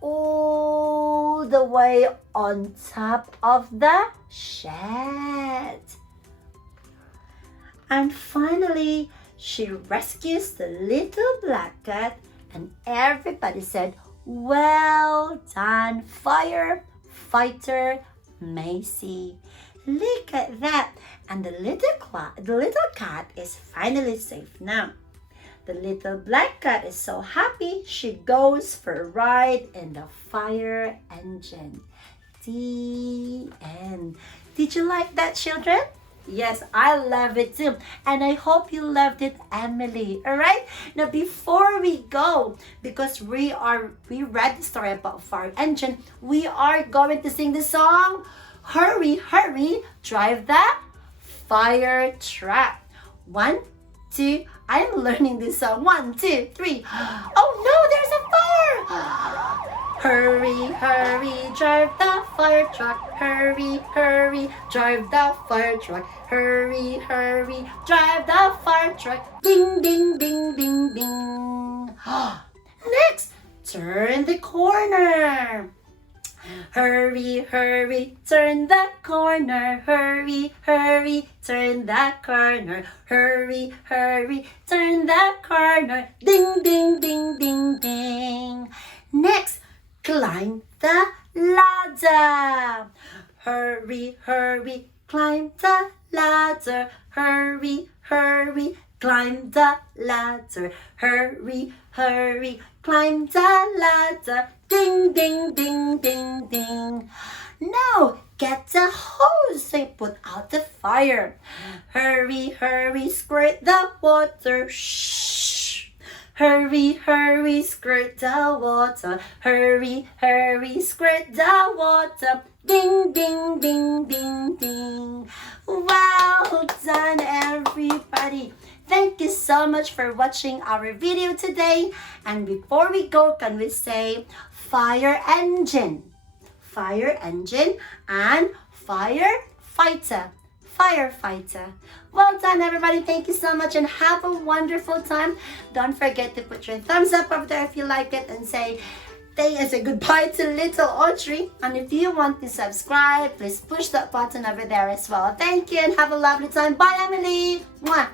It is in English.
all the way on top of the shed. And finally, she rescues the little black cat, and everybody said, "Well done, firefighter Maisy." Look at that. And the little cat is finally safe now. The little black cat is so happy she goes for a ride in the fire engine. The end. Did you like that, children? Yes, I love it too. And I hope you loved it, Emily. Alright? Now before we go, because we read the story about fire engine, we are going to sing the song. Hurry, hurry, drive the fire truck. 1, 2, I'm learning this song. 1, 2, 3. Oh no, there's a fire! Hurry, hurry, drive the fire truck. Hurry, hurry, drive the fire truck. Hurry, hurry, drive the fire truck. Ding, ding, ding, ding, ding. Next, turn the corner. Hurry, hurry, turn the corner. Hurry, hurry, turn the corner. Hurry, hurry, turn the corner. Ding, ding, ding, ding, ding. Next, climb the ladder. Hurry, hurry, climb the ladder. Hurry, hurry, climb the ladder. Hurry, hurry, climb the ladder. Ding, ding, ding, ding, ding. Now, get the hose and put out the fire. Hurry, hurry, squirt the water. Shh. Hurry, hurry, squirt the water. Hurry, hurry, squirt the water. Ding, ding, ding, ding, ding. Well done, everybody. Thank you so much for watching our video today. And before we go, can we say fire engine, and firefighter, firefighter. Well done, everybody. Thank you so much and have a wonderful time. Don't forget to put your thumbs up over there if you like it and say goodbye to little Audrey. And if you want to subscribe, please push that button over there as well. Thank you and have a lovely time. Bye, Emily. Mwah.